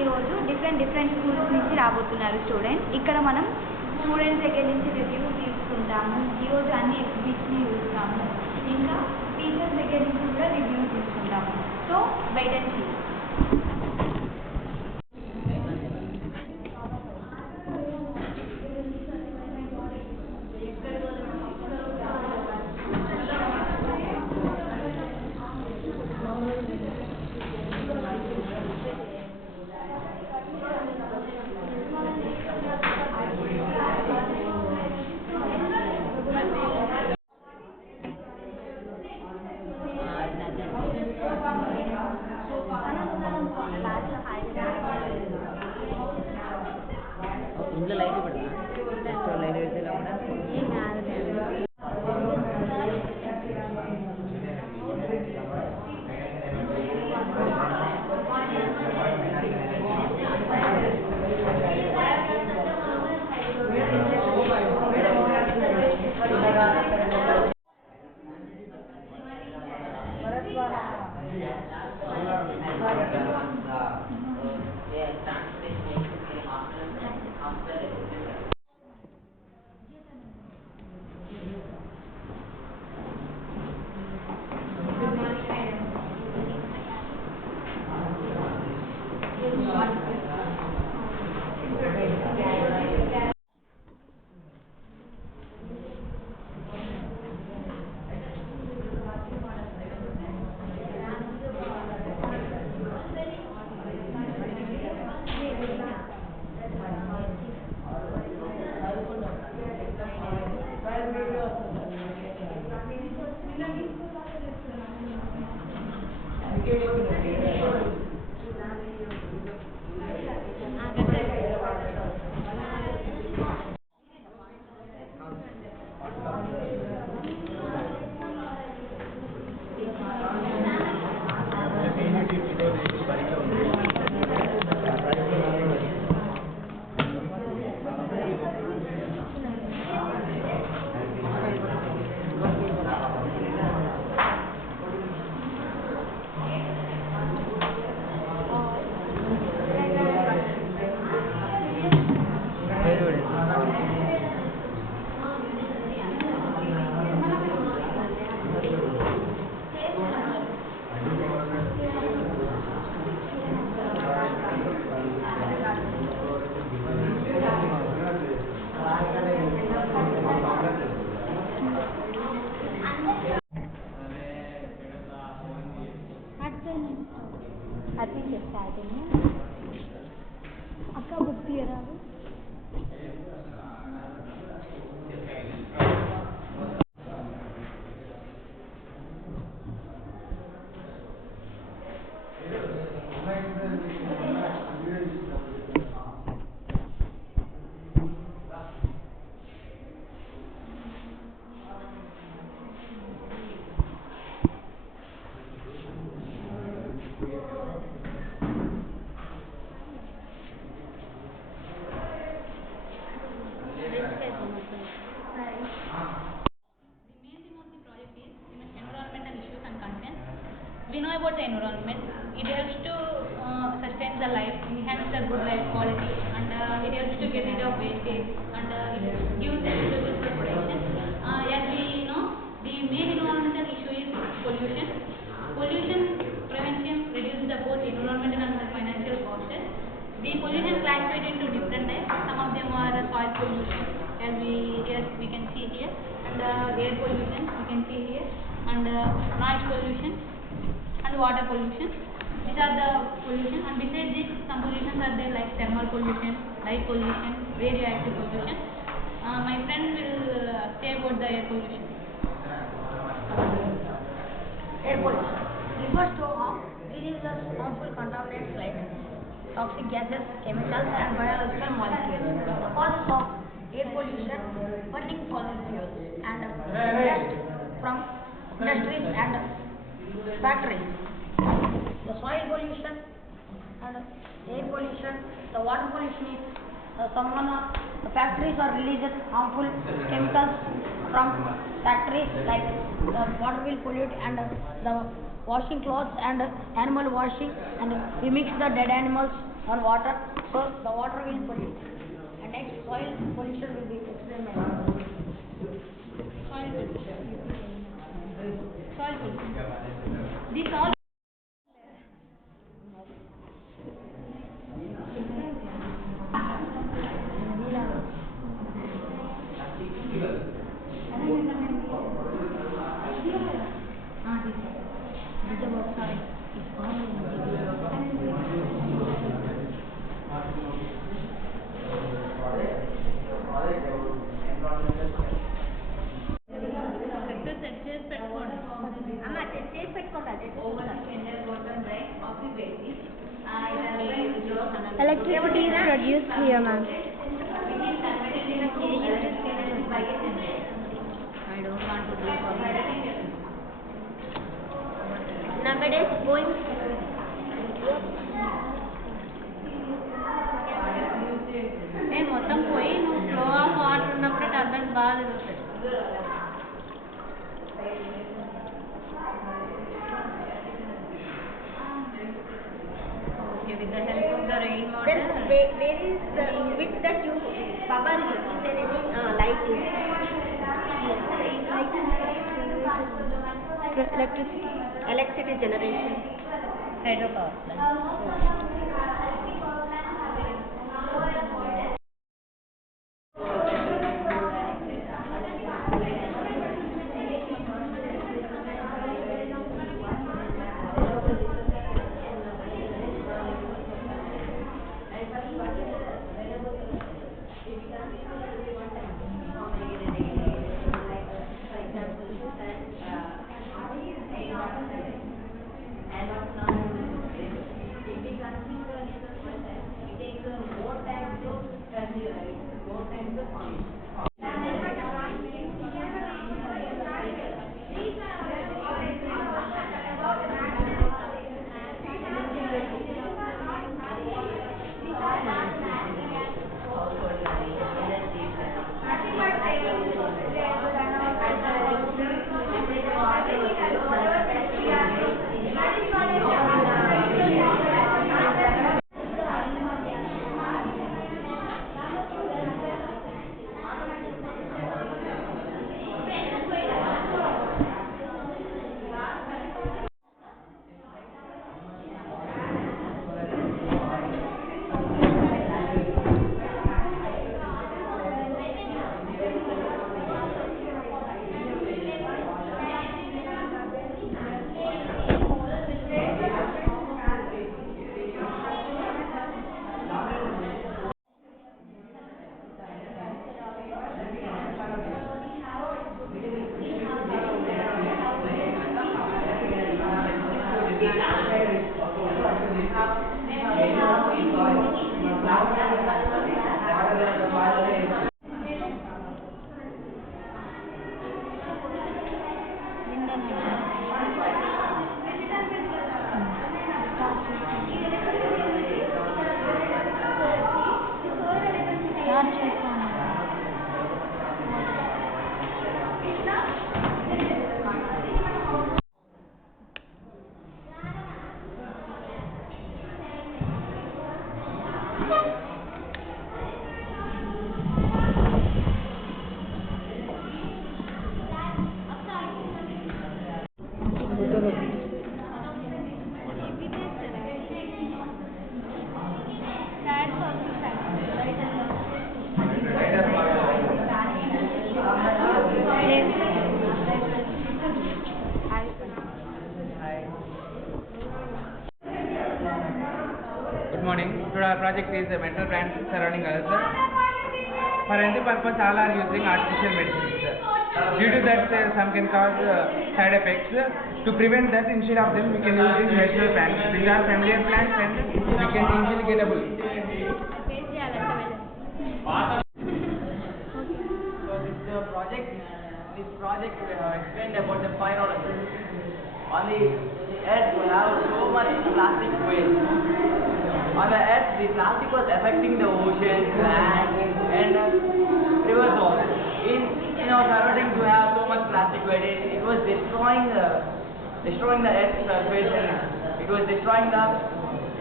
ఈరోజు different schools నుంచి రాబోతున్నారు స్టూడెంట్స్. ఇక్కడ మనం స్టూడెంట్స్ దగ్గర నుంచి రివ్యూ తీసుకుంటాము. ఈరోజు అన్ని ఎగ్జిబిట్స్ని చూస్తాము. ఇంకా టీచర్స్ దగ్గర నుంచి కూడా రివ్యూ తీసుకుంటాము. So wait and see. ఇంట్లో లైట్ పెడతా లైట్ పెడితే ఏం కాదు. హ్యాపీ స్టార్టింగ్ అక్క బుక్ తీయరాదు. We know about the environment. It helps to sustain the life, enhance the good life quality, and it helps to get rid of wastage, and it gives the suitable for production. As we know, the main environmental issue is pollution. Pollution prevention reduces the both environmental and financial costs. The pollution classified into different types. Some of them are soil pollution, as we can see here, and air pollution we can see here, and noise pollution and water pollution. These are the pollution, and besides this, some pollutions are there like thermal pollution, light pollution, radioactive pollution. My friend will say about the air pollution. Air pollution refers to releases harmful contaminants like toxic gases, chemicals, and biological molecules. The causes of air pollution: burning fossil fuels and dust from industries and factories. The soil pollution and air pollution. The water pollution is the factories are releasing harmful chemicals from factories, like the water will pollute, and the washing clothes and animal washing, and we mix the dead animals on water, so the water will pollute. And next, soil pollution will be explained by Soil pollution. Soil pollution. This all. Electricity is produced here, ma'am. I don't want to do for nowadays going నేను మొత్తం పోయి నువ్వు flow of water ఉన్నప్పుడు turbines బాగా తిరుగుతాయి. With the help of the rainwater. then there is with that you power is there any light is electricity generation Hydropower plant. Good morning. Today our project is a mental plants surrounding us. For any purpose, all are using artificial medicines. Due to that, some can cause side effects. To prevent that, instead of them, we can use these medicinal plants. These are familiar plants and we can easily gettable. So this project we have explained about the pyrolysis. On the earth, we have so much plastic waste. On the earth, the plastic was affecting the ocean, land, and rivers also. In our surroundings, we have so much plastic waste. It was destroying the earth's surface, and it was destroying the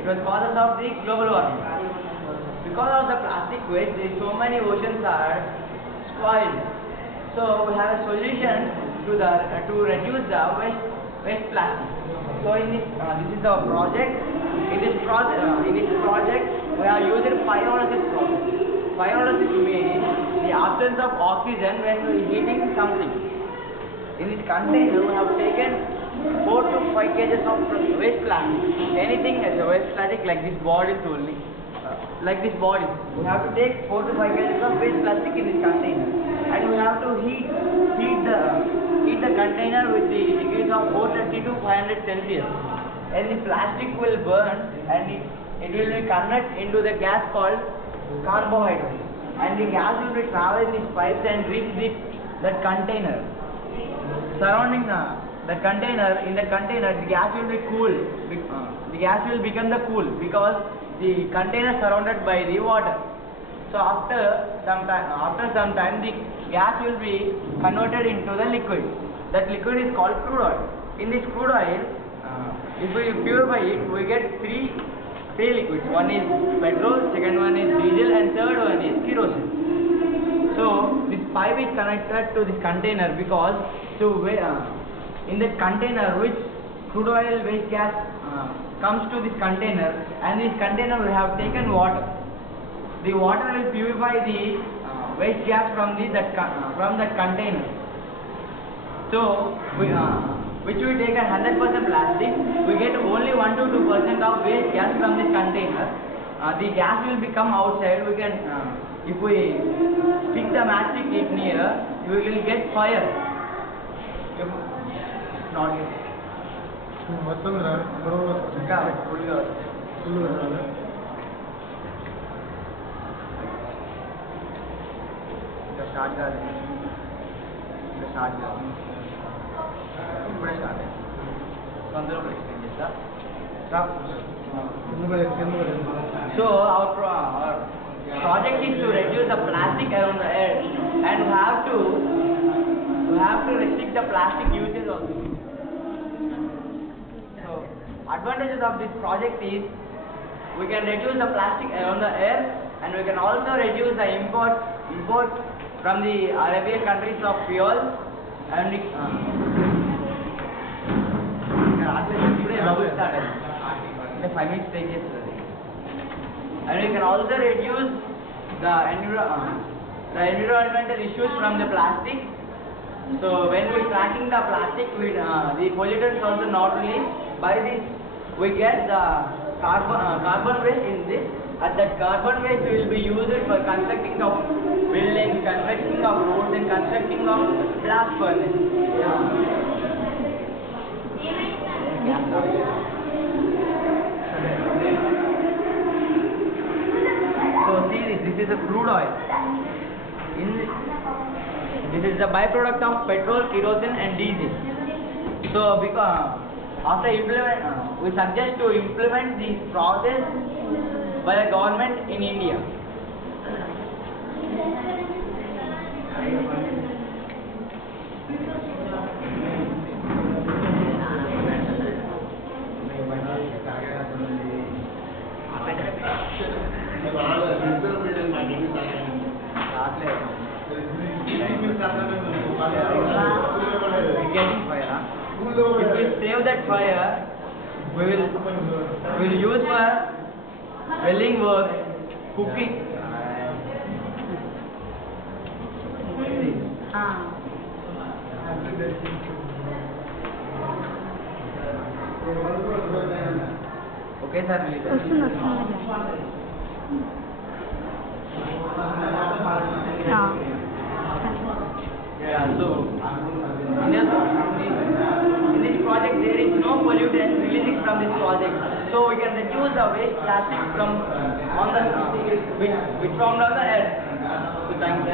was causes of the global warming. Because of the plastic waste, so many oceans are spoiled. So we have a solution to reduce the waste plastic. So in this is our project. In this project we are using pyrolysis process. Pyrolysis means the absence of oxygen when we are heating something. In this container we have taken 4 to 5 kg of waste plastic. Anything as a waste plastic like this bottles only. Like this bottle. We have to take 4 to 5 kg of waste plastic in this container. And we have to heat the container with the degrees of 430 to 500 Celsius. And the plastic will burn and it will be converted into the gas called carbohydrate. And the gas will be traveling these pipes and reach that container. Surrounding the container, in the container, the gas will be cool. The gas will become the cool because the container surrounded by the water. So after some time, the gas will be converted into the liquid. That liquid is called crude oil. In this crude oil, if we purify it, we get three liquids. One is petrol, second one is diesel, and third one is kerosene. So this pipe is connected to this container because in the container which crude oil waste gas comes to this container, and this container we have taken water. The water will purify the waste gas from that container. So which we take a 100% plastic, we get only 1 to 2% of waste gas from this container. The gas will become outside. We can, if we stick the matchstick it near, we will get fire. If not yet. So our project is to reduce the plastic around the earth, and we have to restrict the plastic usage also. So advantages of this project is we can reduce the plastic around the earth, and we can also reduce the import from the Arabian countries of fuel, and the 5 minutes stages. And we can also reduce the environmental issues from the plastic. So when we tracking the plastic, the pollutants also not released. By this, we get the carbon waste in this. And that carbon waste will be used for constructing of buildings, constructing of roads, and constructing of blast furnace. So see this is a crude oil. This is the byproduct of petrol, kerosene, and diesel. So because after we suggest to implement this process by the government in India. If we save that fire, we will use for welding work, cooking. Okay, sir. Yeah, so in this project there is no pollutant releasing from this project, so we can reduce the waste plastic from which formed on the earth. So thank you.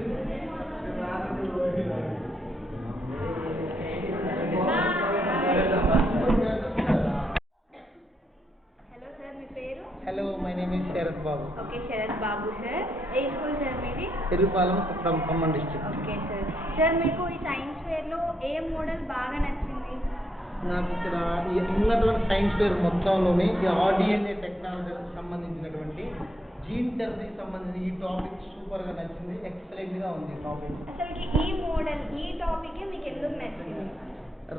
Hello sir, మీ పేరు? Hello, my name is Sharath Babu. Okay, Sharath Babu sir. ఏ school sir మీది? Yerupalem from Khammam district. Okay sir. Sir మీకు ఈ science ఫేర్లో ఏ model బాగా నచ్చింది? నాకు ఇక్కడ ఉన్నటువంటి సైన్స్ ఫేర్ మొత్తంలోనే ఈ ఆర్డిఎన్ఏ టెక్నాలజీకి సంబంధించినటువంటి జీన్ థెరపీకి సంబంధించిన ఈ టాపిక్ సూపర్గా నచ్చింది. ఎక్సలెంట్గా ఉంది టాపిక్. అసలుకి ఈ మోడల్, ఈ టాపిక్ మీకు ఎందుకు నచ్చింది?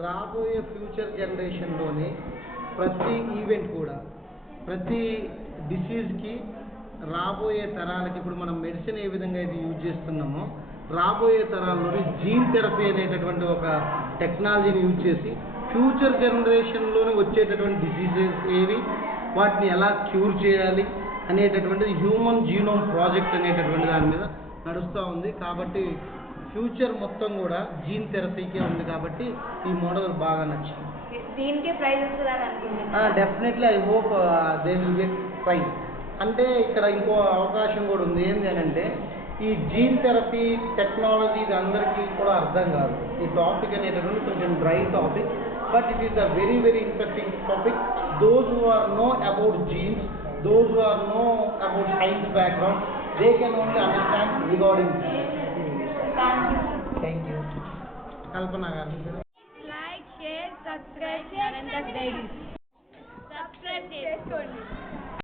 రాబోయే ఫ్యూచర్ జనరేషన్లోనే ప్రతి ఈవెంట్ కూడా, ప్రతి డిసీజ్కి రాబోయే తరాలకి, ఇప్పుడు మనం మెడిసిన్ ఏ విధంగా అయితే యూజ్ చేస్తున్నామో, రాబోయే తరాల్లోని జీన్ థెరపీ అనేటటువంటి ఒక టెక్నాలజీని యూజ్ చేసి ఫ్యూచర్ జనరేషన్లోనే వచ్చేటటువంటి డిసీజెస్ ఏవి, వాటిని ఎలా క్యూర్ చేయాలి అనేటటువంటిది హ్యూమన్ జీనోమ్ ప్రాజెక్ట్ అనేటటువంటి దాని మీద నడుస్తూ ఉంది. కాబట్టి ఫ్యూచర్ మొత్తం కూడా జీన్ థెరపీకే ఉంది. కాబట్టి ఈ మోడల్ బాగా నచ్చింది. దీనికే ప్రైజ్ వస్తుందని అనుకుంటున్నాను. Definitely I hope they will get prize. అంటే ఇక్కడ ఇంకో అవకాశం కూడా ఉంది. ఏంటి అని అంటే, ఈ జీన్ థెరపీ టెక్నాలజీ ఇది అందరికీ కూడా అర్థం కాదు. ఈ టాపిక్ అనేటటువంటి కొంచెం dry topic, but it is a very very interesting topic. Those who are know about genes, those who are know about science background, they can only understand regarding this. Thank you. Kalpana garu. Like, share, subscribe, Narendra's Diaries. Subscribe చేసుకోండి.